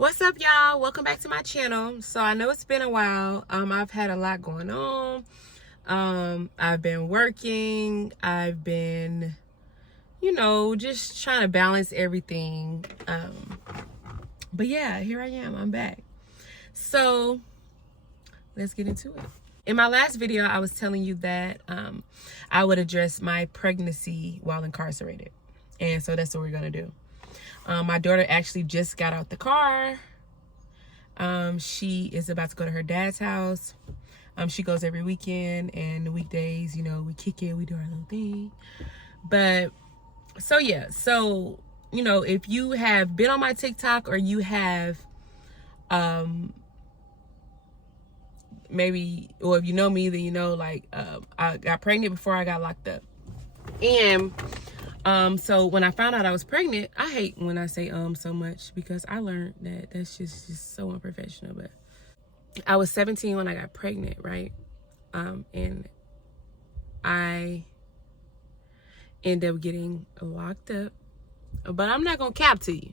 What's up, y'all? Welcome back to my channel. So I know it's been a while. I've had a lot going on. I've been working. I've been, just trying to balance everything. But yeah, here I am. I'm back. So let's get into it. In my last video, I was telling you that I would address my pregnancy while incarcerated. And so that's what we're going to do. My daughter actually just got out the car. She is about to go to her dad's house. She goes every weekend, and the weekdays, we kick it, we do our little thing. But so yeah, if you have been on my TikTok, or you have maybe, or if you know me, then I got pregnant before I got locked up. And so when I found out I was pregnant, I hate when I say so much, because I learned that that's just so unprofessional. But I was 17 when I got pregnant, right? And I ended up getting locked up. But I'm not gonna cap to you.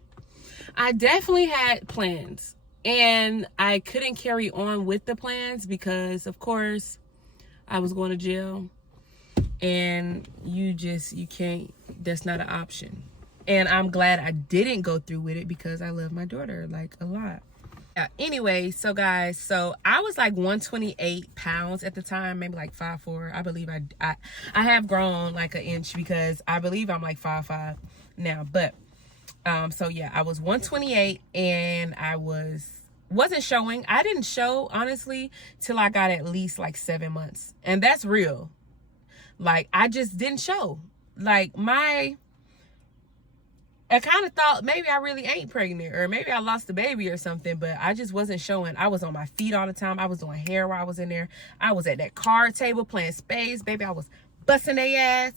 I definitely had plans, and I couldn't carry on with the plans because, of course, I was going to jail. And you can't, that's not an option. And I'm glad I didn't go through with it, because I love my daughter like a lot. Anyway, so guys, I was like 128 pounds at the time, maybe like 5'4". I believe I have grown like an inch, because I believe I'm like 5'5" now. But so yeah, I was 128, and I wasn't showing. I didn't show, honestly, till I got at least like 7 months. And that's real. Like, I just didn't show. Like, I kind of thought maybe I really ain't pregnant, or maybe I lost the baby or something, but I just wasn't showing. I was on my feet all the time. I was doing hair while I was in there. I was at that card table playing spades, baby. I was busting their ass.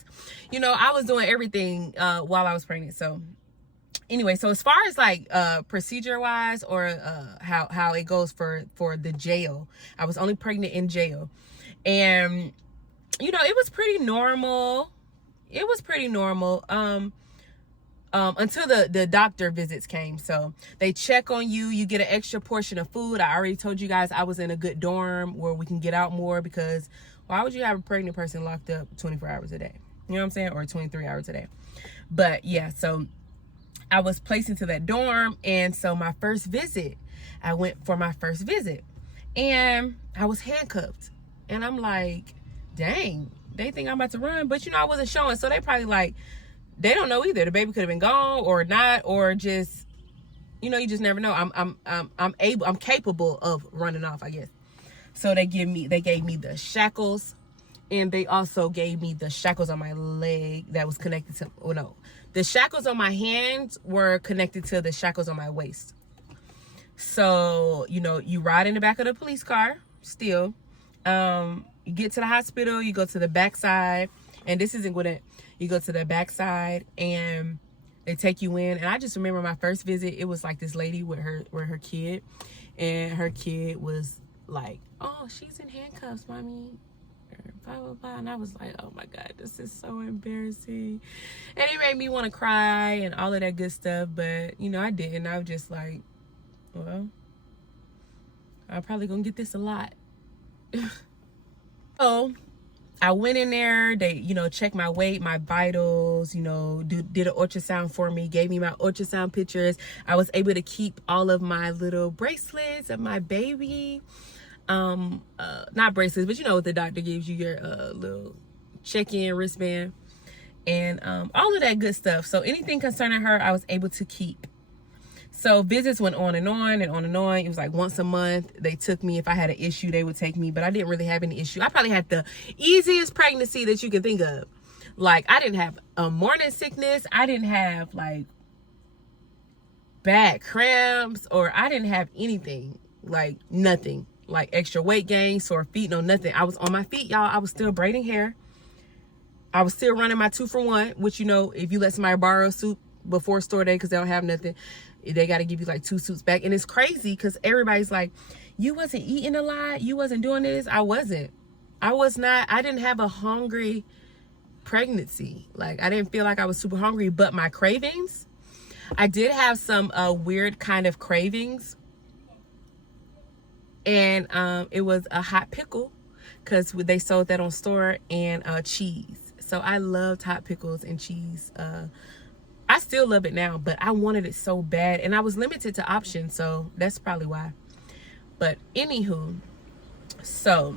I was doing everything while I was pregnant. So anyway, so as far as like procedure wise, or how it goes for the jail, I was only pregnant in jail. And it was pretty normal. It was pretty normal until the doctor visits came. So they check on you. You get an extra portion of food. I already told you guys I was in a good dorm where we can get out more, because why would you have a pregnant person locked up 24 hours a day? You know what I'm saying? Or 23 hours a day. But yeah, so I was placed into that dorm. And so my first visit, I went for my first visit, and I was handcuffed. And I'm like, dang, they think I'm about to run. But I wasn't showing, so they probably like, they don't know either. The baby could have been gone or not, or just, you just never know. I'm capable of running off, I guess. So they gave me the shackles, and they also gave me the shackles on my leg that was connected to, the shackles on my hands were connected to the shackles on my waist. So, you ride in the back of the police car still. You get to the hospital, you go to the backside, and this isn't good. You go to the backside, and they take you in. And I just remember my first visit, it was like this lady with her kid, and her kid was like, "Oh, she's in handcuffs, mommy," blah blah blah. And I was like, "Oh my God, this is so embarrassing," and it made me want to cry and all of that good stuff. But I didn't. I was just like, well, I'm probably gonna get this a lot. So I went in there, they, checked my weight, my vitals, did an ultrasound for me, gave me my ultrasound pictures. I was able to keep all of my little bracelets of my baby. Not bracelets, but what the doctor gives you, your little check-in wristband, and all of that good stuff. So anything concerning her, I was able to keep. So visits went on and on and on and on. It was like once a month. They took me. If I had an issue, they would take me. But I didn't really have any issue. I probably had the easiest pregnancy that you can think of. Like, I didn't have a morning sickness. I didn't have, like, bad cramps. Or I didn't have anything. Like, nothing. Like, extra weight gain, sore feet, no nothing. I was on my feet, y'all. I was still braiding hair. I was still running my 2-for-1. Which, if you let somebody borrow a suit before store day because they don't have nothing, they got to give you like 2 suits back. And it's crazy because everybody's like, you wasn't eating a lot, you wasn't doing this. I wasn't. I was not. I didn't have a hungry pregnancy. Like, I didn't feel like I was super hungry, but my cravings, I did have some weird kind of cravings, and it was a hot pickle, because they sold that on store, and cheese. So I loved hot pickles and cheese. I still love it now, but I wanted it so bad, and I was limited to options, so that's probably why. But anywho, so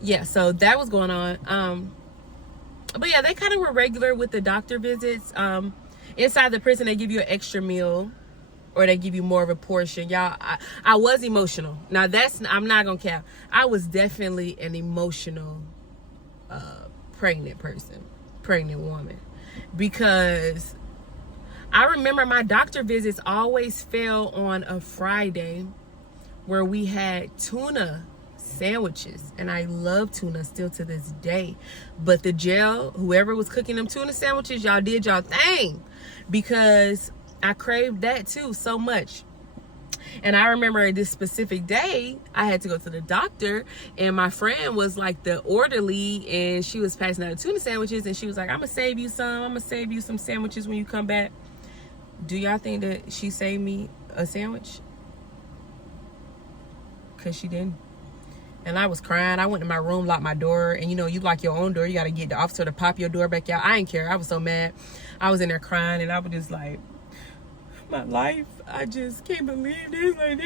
yeah, so that was going on. But yeah, they kind of were regular with the doctor visits. Inside the prison, they give you an extra meal, or they give you more of a portion. Y'all, I was emotional. Now I'm not gonna cap. I was definitely an emotional pregnant woman, because I remember my doctor visits always fell on a Friday, where we had tuna sandwiches, and I love tuna still to this day. But the jail, whoever was cooking them tuna sandwiches, y'all did y'all thing, because I craved that too so much. And I remember this specific day, I had to go to the doctor, and my friend was like the orderly, and she was passing out the tuna sandwiches, and she was like, I'm gonna save you some sandwiches when you come back. Do y'all think that she saved me a sandwich? Because she didn't. And I was crying. I went to my room, locked my door, and you lock your own door, you got to get the officer to pop your door back out. I didn't care. I was so mad. I was in there crying, and I was just like, my life, I just can't believe this. Like,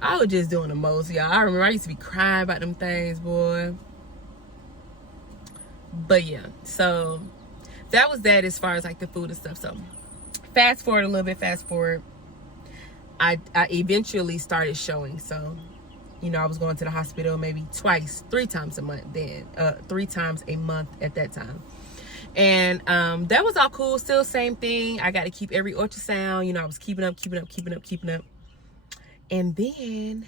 I was just doing the most, y'all. I remember I used to be crying about them things, boy. But yeah, so that was that as far as like the food and stuff. So fast forward a little bit, I eventually started showing. So I was going to the hospital maybe 3 times a month then, 3 times a month at that time. And that was all cool. Still same thing. I got to keep every ultrasound. I was keeping up. And then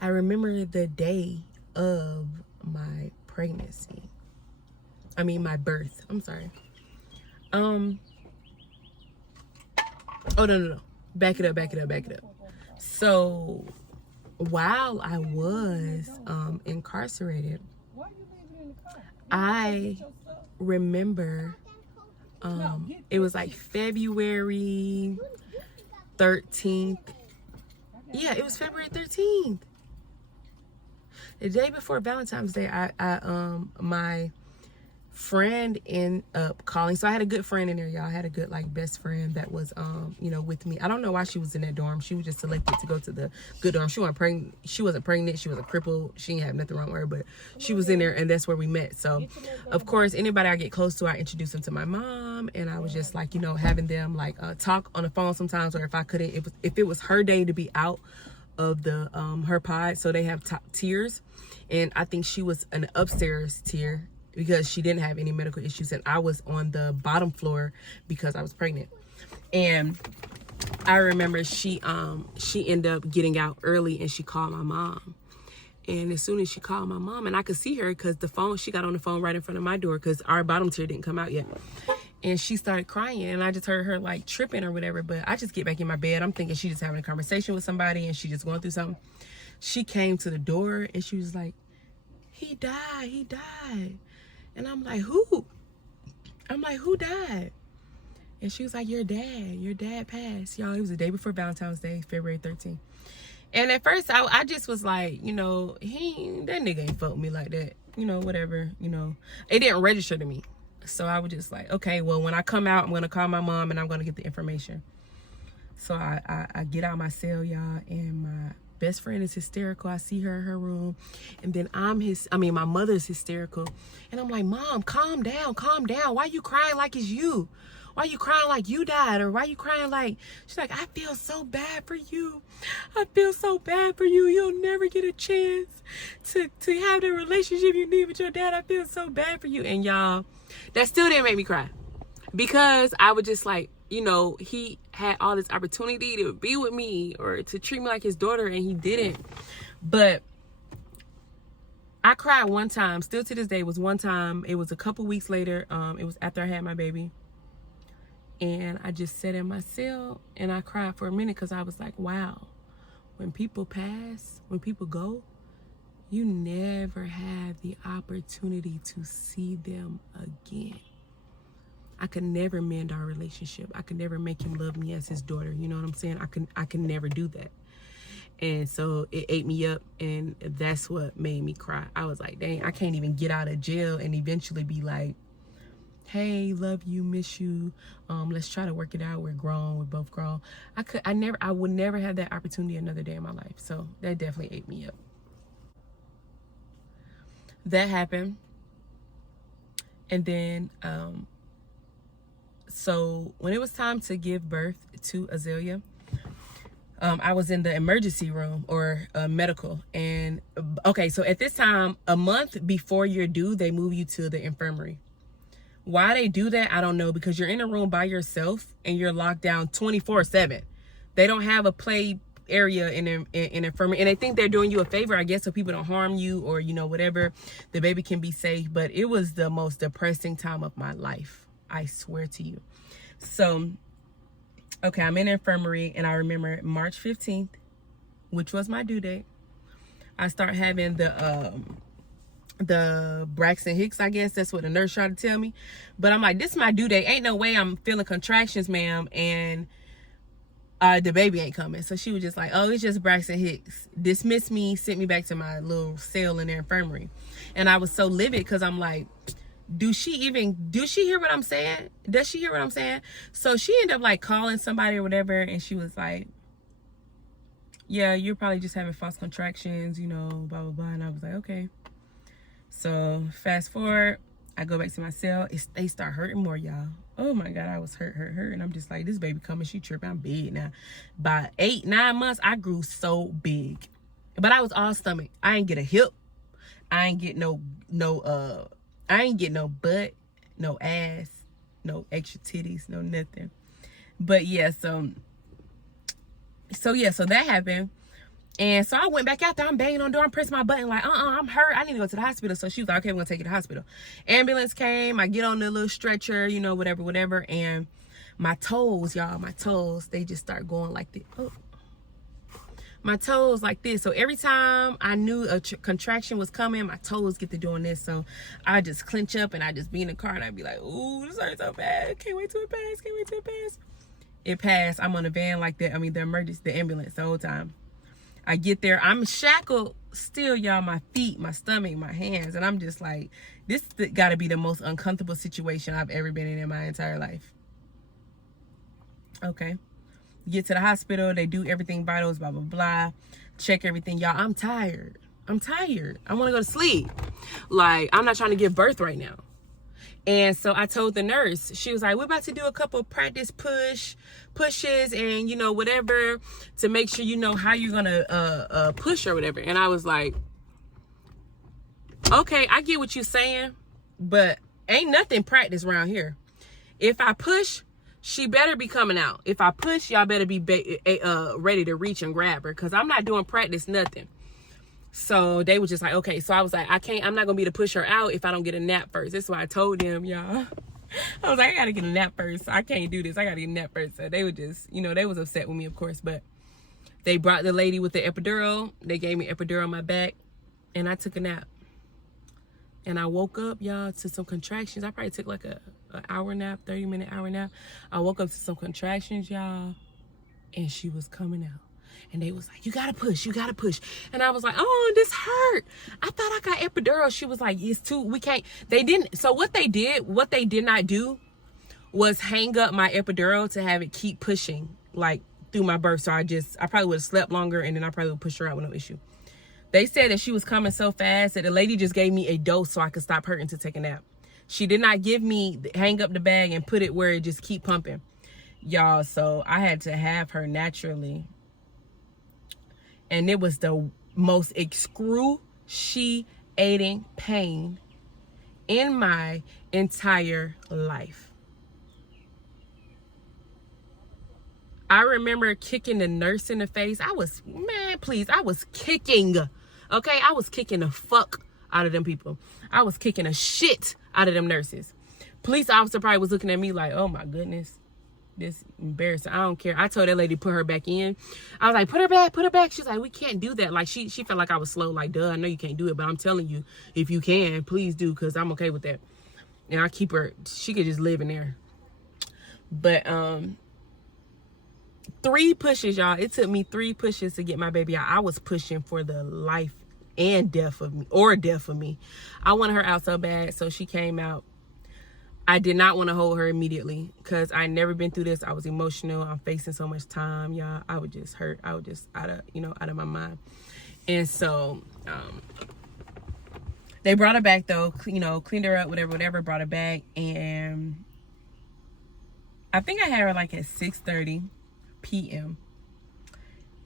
I remember the day of my pregnancy. I mean, my birth. I'm sorry. Oh, no. Back it up. So while I was incarcerated, I remember it was like February 13th. Yeah, it was February 13th. The day before Valentine's Day, my friend ended up calling. So I had a good friend in there, y'all. I had a good like best friend that was with me. I don't know why she was in that dorm. She was just selected to go to the good dorm. She wasn't pregnant. She was a cripple. She didn't have nothing wrong with her, but she was in there, and that's where we met. So of course, anybody I get close to, I introduce them to my mom, and I was just like, having them like talk on the phone sometimes, or if I couldn't, if it was her day to be out of the her pod, so they have tiers, and I think she was an upstairs tier, because she didn't have any medical issues, and I was on the bottom floor because I was pregnant. And I remember she ended up getting out early, and she called my mom. And as soon as she called my mom, and I could see her because she got on the phone right in front of my door, because our bottom tier didn't come out yet. And she started crying, and I just heard her like tripping or whatever. But I just get back in my bed. I'm thinking she just having a conversation with somebody, and she just going through something. She came to the door, and she was like, he died. And I'm like, who? Who died? And she was like, your dad passed. Y'all, it was the day before Valentine's Day, February 13th. And at first, I just was like, that nigga ain't fuck with me like that. Whatever, It didn't register to me. So I was just like, okay, well, when I come out, I'm going to call my mom, and I'm going to get the information. So I get out my cell, y'all, and my best friend is hysterical. I see her in her room, and then my mother's hysterical, and I'm like, Mom, calm down. Why you crying like it's you? Why you crying like you died? Or why you crying like... She's like, I feel so bad for you. You'll never get a chance to have the relationship you need with your dad. I feel so bad for you. And y'all, that still didn't make me cry, because I was just like, he had all this opportunity to be with me or to treat me like his daughter, and he didn't. But I cried one time, still to this day. It was one time. It was a couple weeks later. It was after I had my baby. And I just sat in my cell, and I cried for a minute, because I was like, wow, when people pass, when people go, you never have the opportunity to see them again. I could never mend our relationship. I could never make him love me as his daughter. You know what I'm saying? I can never do that. And so it ate me up, and that's what made me cry. I was like, dang, I can't even get out of jail and eventually be like, hey, love you, miss you. Let's try to work it out. We're grown. We're both grown. I would never have that opportunity another day in my life. So that definitely ate me up. That happened. And then, so when it was time to give birth to Azalea, I was in the emergency room or medical. And okay, so at this time, a month before you're due, they move you to the infirmary. Why they do that, I don't know, because you're in a room by yourself and you're locked down 24/7. They don't have a play area in infirmary, and they think they're doing you a favor, I guess, so people don't harm you or, you know, whatever. The baby can be safe. But it was the most depressing time of my life, I swear to you. So okay, I'm in infirmary, and I remember March 15th, which was my due date. I start having the Braxton Hicks, I guess that's what the nurse tried to tell me. But I'm like, this is my due date. Ain't no way I'm feeling contractions, ma'am, and the baby ain't coming. So she was just like, oh, it's just Braxton Hicks. Dismissed me, sent me back to my little cell in the infirmary. And I was so livid because I'm like, do she hear what I'm saying? Does she hear what I'm saying? So she ended up like calling somebody or whatever, and she was like, yeah, you're probably just having false contractions, you know, blah, blah, blah. And I was like, okay. So fast forward, I go back to my cell. They start hurting more, y'all. Oh my God, I was hurt. And I'm just like, this baby coming, she tripping, I'm big now. By 8-9 months, I grew so big. But I was all stomach. I ain't get a hip. I ain't get I ain't get no butt, no ass, no extra titties, no nothing. But yeah, so that happened. And so I went back out there. I'm banging on the door. I'm pressing my button like, I'm hurt. I need to go to the hospital. So she was like, okay, we're going to take you to the hospital. Ambulance came. I get on the little stretcher, you know, whatever. And my toes, y'all, they just start going like this. Oh. My toes like this. So every time I knew a contraction was coming, my toes get to doing this. So I just clench up and I just be in the car and I'd be like, ooh, this hurts so bad. Can't wait till it pass. It passed. I'm on the van like that. I mean, the ambulance the whole time. I get there. I'm shackled still, y'all. My feet, my stomach, my hands. And I'm just like, this got to be the most uncomfortable situation I've ever been in my entire life. Okay. Get to the hospital, they do everything vitals, blah, blah, blah. Check everything. Y'all, I'm tired. I want to go to sleep. Like, I'm not trying to give birth right now. And so I told the nurse, she was like, we're about to do a couple practice pushes and, you know, whatever to make sure you know how you're going to push or whatever. And I was like, okay, I get what you're saying, but ain't nothing practice around here. If I push, she better be coming out. If I push, y'all better be ready to reach and grab her, because I'm not doing practice nothing. So they were just like, okay. So I was like, I'm not gonna be able to push her out if I don't get a nap first. That's why I told them, y'all. I was like, I gotta get a nap first. I can't do this. I gotta get a nap first. So they were just, you know, they was upset with me, of course. But they brought the lady with the epidural. They gave me epidural on my back, and I took a nap. And I woke up, y'all, to some contractions. I probably took like an hour nap, 30-minute hour nap. I woke up to some contractions, y'all, and she was coming out. And they was like, you gotta push. And I was like, oh, this hurt. I thought I got epidural. She was like, it's too, we can't. They didn't. So what they did not do was hang up my epidural to have it keep pushing like through my birth. So I probably would have slept longer, and then I probably would push her out with no issue. They said that she was coming so fast that the lady just gave me a dose so I could stop hurting to take a nap. She did not give me, hang up the bag and put it where it just keep pumping. Y'all, so I had to have her naturally. And it was the most excruciating pain in my entire life. I remember kicking the nurse in the face. I was kicking. Okay, I was kicking the fuck out of them people. I was kicking the shit out of them nurses. Police officer probably was looking at me like, oh my goodness, this embarrassing. I don't care. I told that lady to put her back in. I was like, put her back. She's like, we can't do that. Like she felt like I was slow. Like, duh, I know you can't do it, but I'm telling you, if you can, please do, because I'm okay with that. And I keep her, she could just live in there. But 3 pushes, y'all. It took me 3 pushes to get my baby out. I was pushing for the life and death of me, or death of me. I wanted her out so bad, so she came out. I did not want to hold her immediately because I never been through this. I was emotional. I'm facing so much time, y'all. I was just hurt. I was just out of my mind. And so they brought her back though, cleaned her up, whatever, brought her back. And I think I had her like at 6:30 p.m.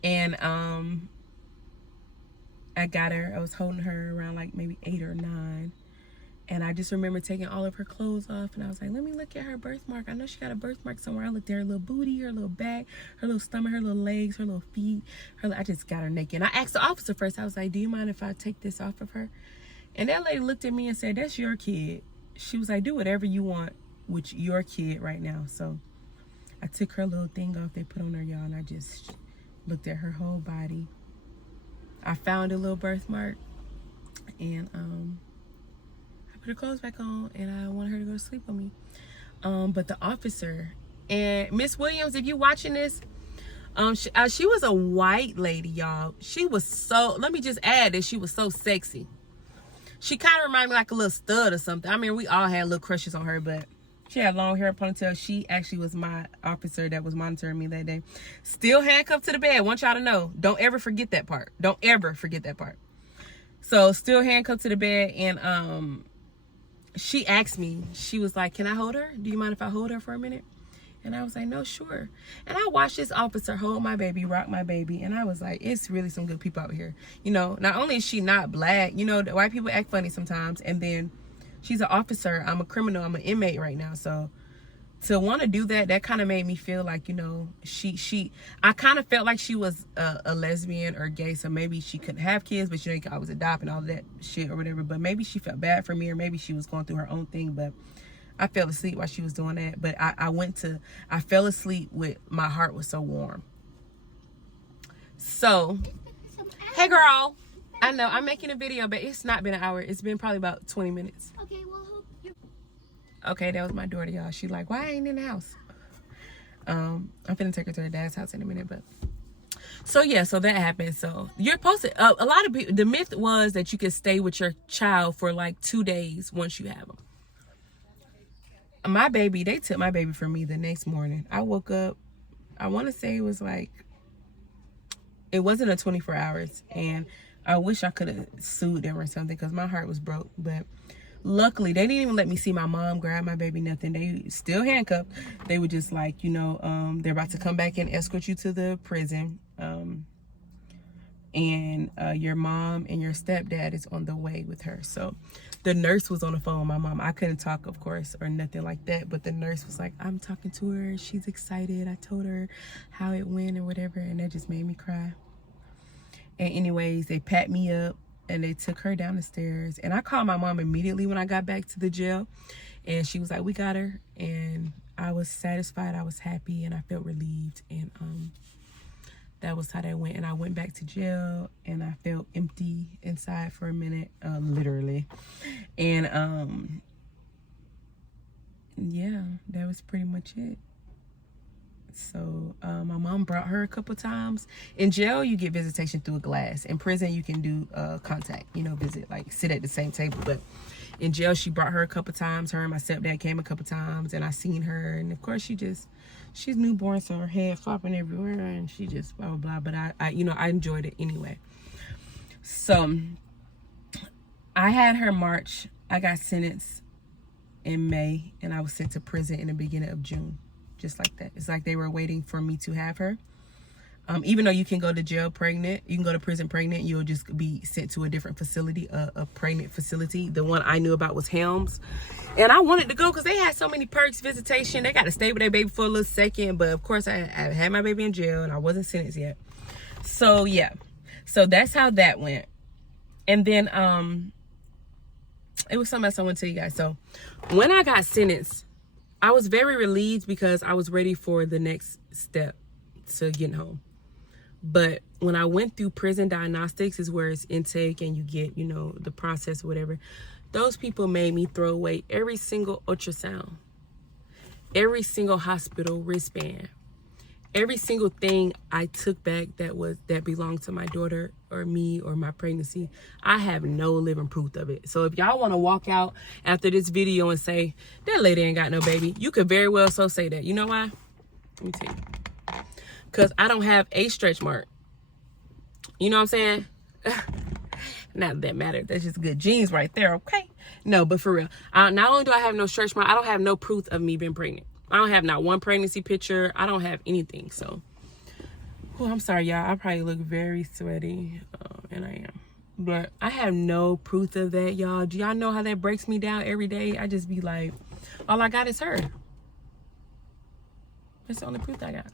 And I got her. I was holding her around like maybe 8 or 9. And I just remember taking all of her clothes off. And I was like, let me look at her birthmark. I know she got a birthmark somewhere. I looked at her little booty, her little back, her little stomach, her little legs, her little feet. I just got her naked. And I asked the officer first. I was like, do you mind if I take this off of her? And that lady looked at me and said, that's your kid. She was like, do whatever you want with your kid right now. So I took her little thing off they put on her, y'all. And I just looked at her whole body. I found a little birthmark. And put her clothes back on, and I wanted her to go to sleep with me. But the officer, and Miss Williams, if you watching this, she was a white lady, y'all. She was so, let me just add that she was so sexy. She kind of reminded me like a little stud or something. I mean, we all had little crushes on her, but she had long hair, ponytail. She actually was my officer that was monitoring me that day. Still handcuffed to the bed. Want y'all to know, don't ever forget that part. Don't ever forget that part. So still handcuffed to the bed, and she asked me, she was like, can I hold her? Do you mind if I hold her for a minute? And I was like, no, sure. And I watched this officer hold my baby, rock my baby. And I was like, it's really some good people out here. Not only is she not black, the white people act funny sometimes. And then she's an officer. I'm a criminal. I'm an inmate right now. So to want to do that kind of made me feel like, I kind of felt like she was a lesbian or gay. So maybe she couldn't have kids, but I was adopting all that shit or whatever. But maybe she felt bad for me, or maybe she was going through her own thing. But I fell asleep while she was doing that. But I fell asleep with, my heart was so warm. So, hey girl, I know I'm making a video, but it's not been an hour. It's been probably about 20 minutes. Okay, well, Okay, that was my daughter, y'all. She like, why I ain't in the house? I'm finna take her to her dad's house in a minute, but so yeah, so that happened. So you're supposed to, a lot of people, the myth was that you could stay with your child for like 2 days once you have them. My baby, they took my baby from me the next morning. I woke up, I want to say it was like, it wasn't a 24 hours, and I wish I could have sued them or something because my heart was broke, but luckily, they didn't even let me see my mom grab my baby, nothing. They still handcuffed. They were just like, they're about to come back and escort you to the prison. And your mom and your stepdad is on the way with her. So the nurse was on the phone with my mom. I couldn't talk, of course, or nothing like that. But the nurse was like, I'm talking to her. She's excited. I told her how it went or whatever. And that just made me cry. And anyways, they packed me up. And they took her down the stairs. And I called my mom immediately when I got back to the jail. And she was like, we got her. And I was satisfied. I was happy. And I felt relieved. And that was how that went. And I went back to jail. And I felt empty inside for a minute. Literally. And yeah, that was pretty much it. So my mom brought her a couple times. In jail, you get visitation through a glass. In prison, you can do contact, visit, like sit at the same table. But in jail, she brought her a couple times. Her and my stepdad came a couple times, and I seen her. And of course, she's newborn, so her head flopping everywhere, and she just blah blah blah. But I enjoyed it anyway. So I had her March. I got sentenced in May, and I was sent to prison in the beginning of June. Just like that. It's like they were waiting for me to have her. Even though you can go to jail pregnant, you can go to prison pregnant, you'll just be sent to a different facility, a pregnant facility. The one I knew about was Helms. And I wanted to go because they had so many perks, visitation. They got to stay with their baby for a little second. But of course, I had my baby in jail and I wasn't sentenced yet. So yeah. So that's how that went. And then it was something else I want to tell you guys. So when I got sentenced, I was very relieved because I was ready for the next step to getting home. But when I went through prison diagnostics, is where it's intake and you get, the process or whatever. Those people made me throw away every single ultrasound. every single hospital wristband, every single thing I took back that belonged to my daughter or me or my pregnancy, I have no living proof of it. So if y'all want to walk out after this video and say, that lady ain't got no baby, you could very well so say that. You know why? Let me tell you. Because I don't have a stretch mark. You know what I'm saying? Not that matter. That's just good genes right there, okay? No, but for real. Not only do I have no stretch mark, I don't have no proof of me being pregnant. I don't have not one pregnancy picture. I don't have anything. So, I'm sorry, y'all. I probably look very sweaty, and I am. But I have no proof of that, y'all. Do y'all know how that breaks me down every day? I just be like, all I got is her. That's the only proof I got.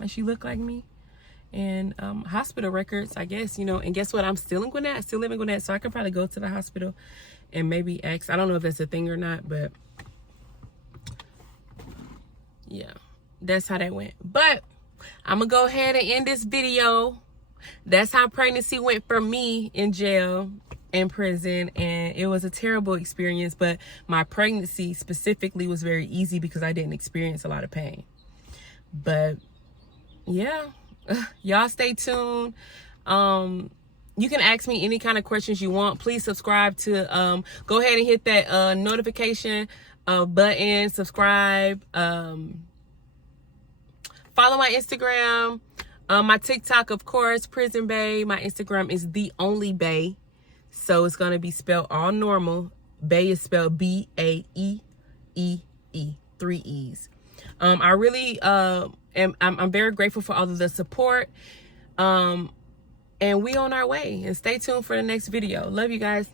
And she looked like me. And hospital records, I guess, you know. And guess what? I'm still in Gwinnett. Still live in Gwinnett. So I could probably go to the hospital and maybe ask. I don't know if that's a thing or not, but yeah, that's how that went. But I'm gonna go ahead and end this video. That's how pregnancy went for me in jail, in prison, and it was a terrible experience. But my pregnancy specifically was very easy because I didn't experience a lot of pain. But yeah, y'all stay tuned. You can ask me any kind of questions you want. Please subscribe to go ahead and hit that notification button, subscribe, follow my Instagram, my TikTok, of course, Prison Bae. My Instagram is The Only Bae, so it's gonna be spelled all normal. Bae is spelled B-A-E-E-E, 3 E's. I really I'm very grateful for all of the support, and we on our way. And stay tuned for the next video. Love you guys.